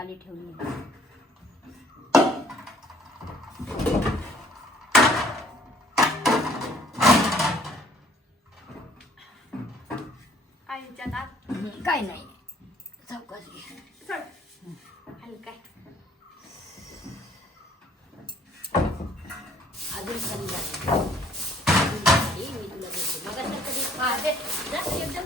खाली ठेवली. काय नाही चौकशी काय अजून समजा मी तुला देते बघा कधी एकदम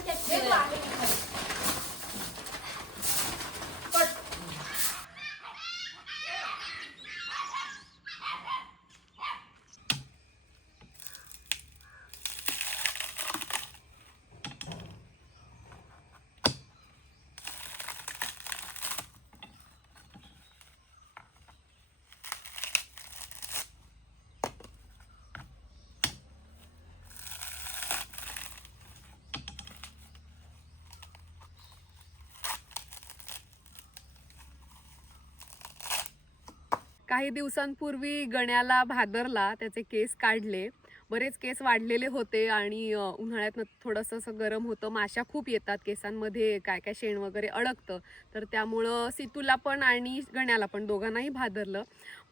काही दिवसांपूर्वी गण्याला भादरला, त्याचे केस काढले. बरेच केस वाढलेले होते आणि उन्हाळ्यात थोडंसं असं गरम होतं, माशा खूप येतात केसांमध्ये, काय काय शेण वगैरे अडकतं. तर त्यामुळं सीतूला पण आणि गण्याला पण दोघांनाही भादरलं.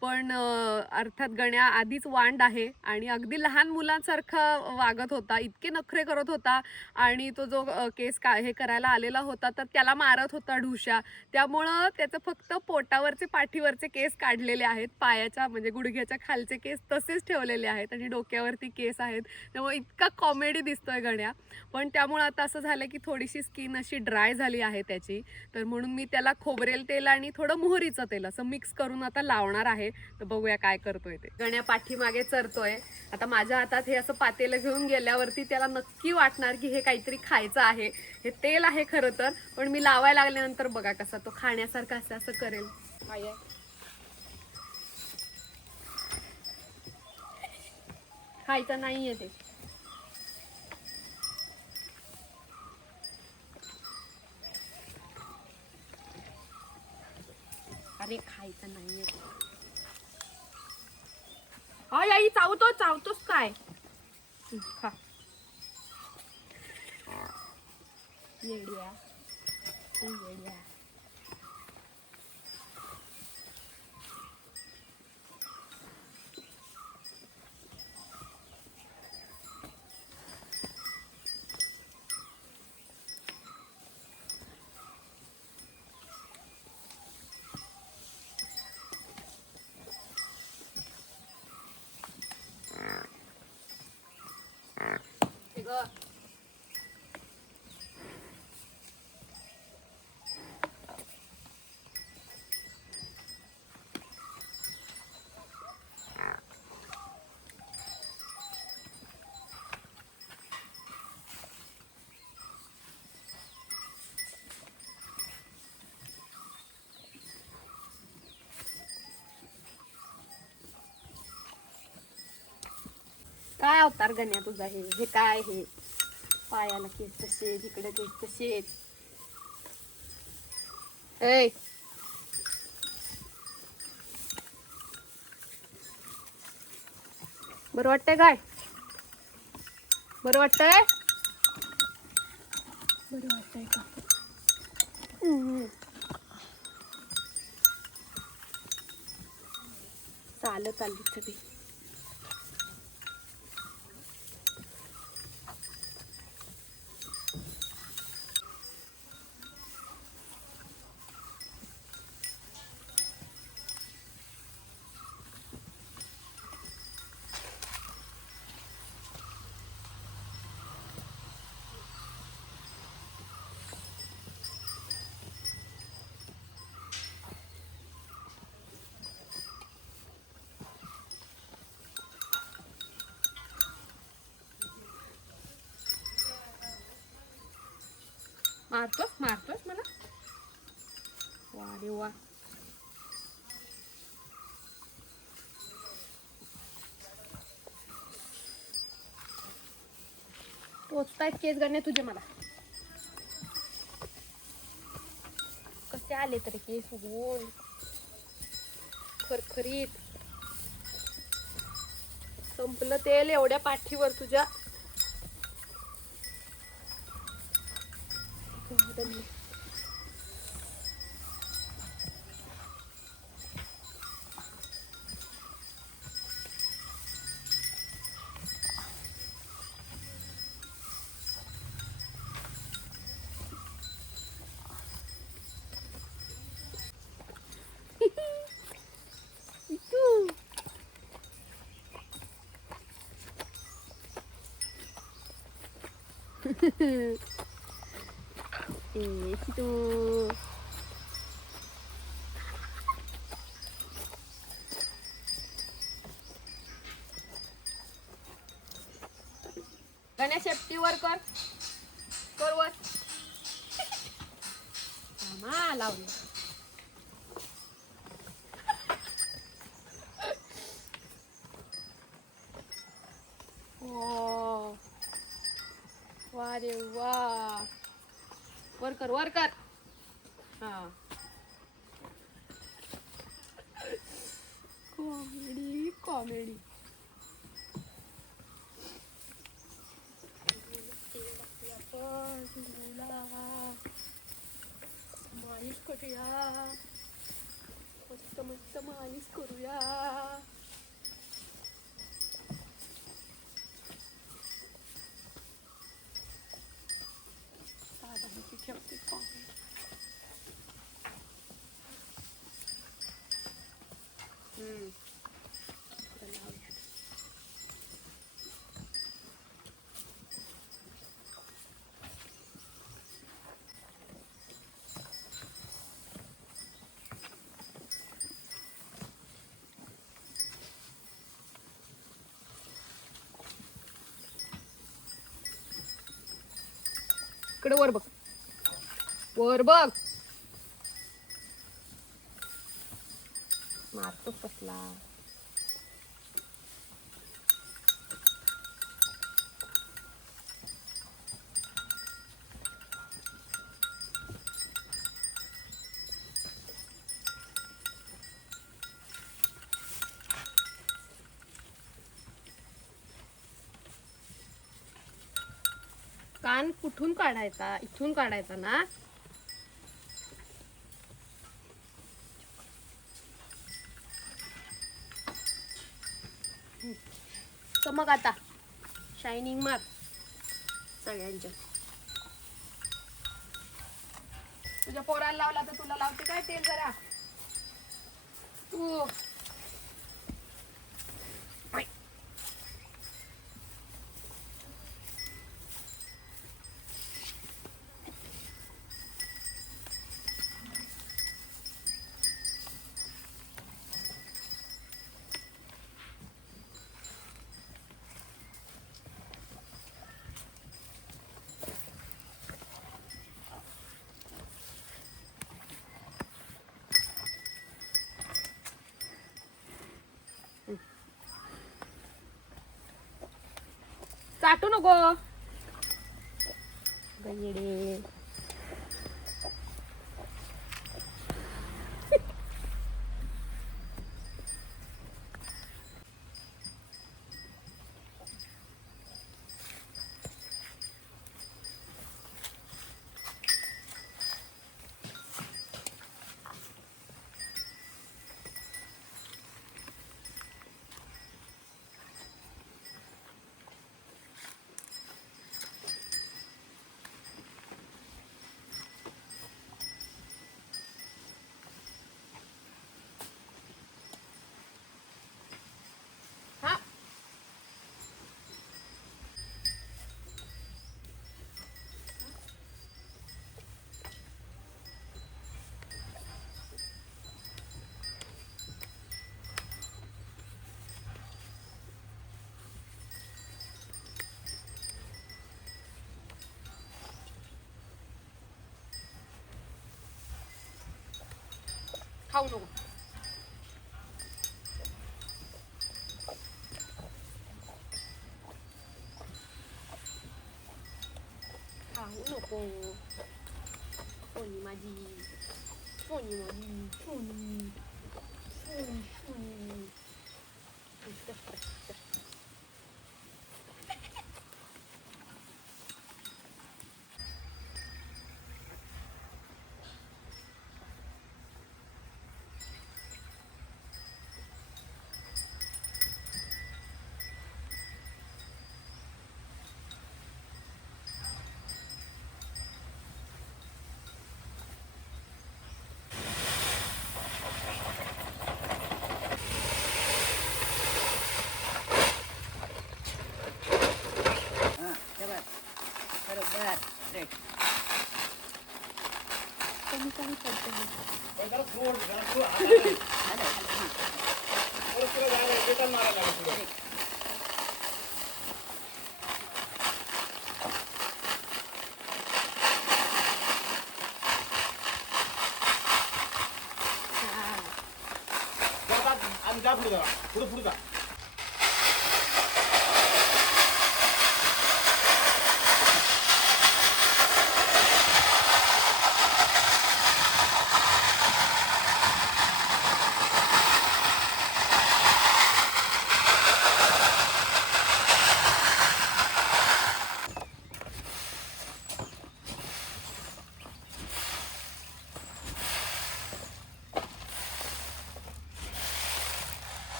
पण अर्थात गण्या आधीच वांड आहे आणि अगदी लहान मुलांसारखा वागत होता, इतके नखरे करत होता. आणि तो जो केस हे करायला आलेला होता तर त्याला मारत होता ढुशा. त्यामुळं त्याचं फक्त पोटावरचे पाठीवरचे केस काढलेले आहेत, पायाच्या म्हणजे गुडघ्याच्या खालचे केस तसेच ठेवलेले आहेत आणि डोक्यावरती केस आहेत. त्यामुळे इतका कॉमेडी दिसतोय गण्या. पण त्यामुळे आता असं झालं की थोडीशी स्किन अशी ड्राय झाली आहे त्याची. तर म्हणून मी त्याला खोबरेल तेल आणि थोडं मोहरीचं तेल असं मिक्स करून आता लावणार आहे. तर बघूया काय करतोय ते. गण्या पाठीमागे चरतोय. आता माझ्या हातात हे असं पातेलं घेऊन गेल्यावरती त्याला नक्की वाटणार की हे काहीतरी खायचं आहे. हे तेल आहे खरं तर, पण मी लावायला लागल्यानंतर बघा कसा तो खाण्यासारखा असं करेल. खायचं नाहीये ते. अरे खायचं नाहीये. आई चावतोस काय? खा. येड्या येड्या. काय अवतार गण्या तुझा हे काय हे? पायाला केस तसे, इकडे केस तसे. ए बरं वाटतंय काय? बरं वाटतंय? बरं वाटतंय का? चालली सगळी. मारतोस मला? वा रे वा. टोचतायत केस गण्या तुझे मला. कसे आले तरी केस उगवून खरखरीत. संपलं तेल एवढ्या पाठीवर तुझ्या. तू गणेश शेपटी वर कर वर लावलं. वा रे वा. वर कर. हा कॉमेडी. मालिश करूया. मस्त मालिश करूया. इकडे वर बघ. मारतो कसला. कान कुठून काढायचा? इथून काढायचा ना. चमक आता शायनिंग मार सगळ्यांच्या. तुझ्या पोराला लावला तर तुला लावते काय तेल जरा. तू चाटू नको गयडे. खाऊ नको. खाऊ नको. सोनी माझी. कमी कमी पडते. पुढे पुढे जा.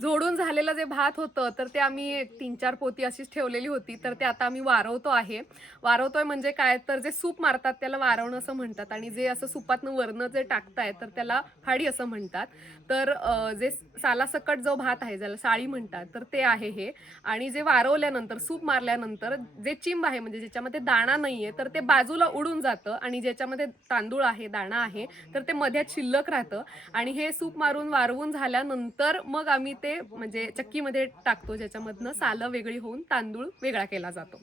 झोडून झालेलं जे भात होतं तर ते आम्ही 3-4 पोती अशीच ठेवलेली होती. तर ते आता आम्ही वारवतो आहे. वारवतोय म्हणजे काय, तर जे सूप मारतात त्याला वारवणं असं म्हणतात आणि जे असं सुपातनं वरनं जे टाकताय तर त्याला फाडी असं म्हणतात. तर जे सालासकट जो भात आहे ज्याला साळी म्हणतात तर ते आहे हे. आणि जे वारवल्यानंतर सूप मारल्यानंतर जे चिंब आहे म्हणजे ज्याच्यामध्ये दाणा नाहीये तर ते बाजूला उडून जातं आणि ज्याच्यामध्ये तांदूळ आहे, दाणा आहे तर ते मध्यात शिल्लक राहतं. आणि हे सूप मारून वारवून झाल्यानंतर मग आम्ही ते म्हणजे चक्कीमध्ये टाकतो, ज्याच्यामधनं सालं वेगळी होऊन तांदूळ वेगळा केला जातो.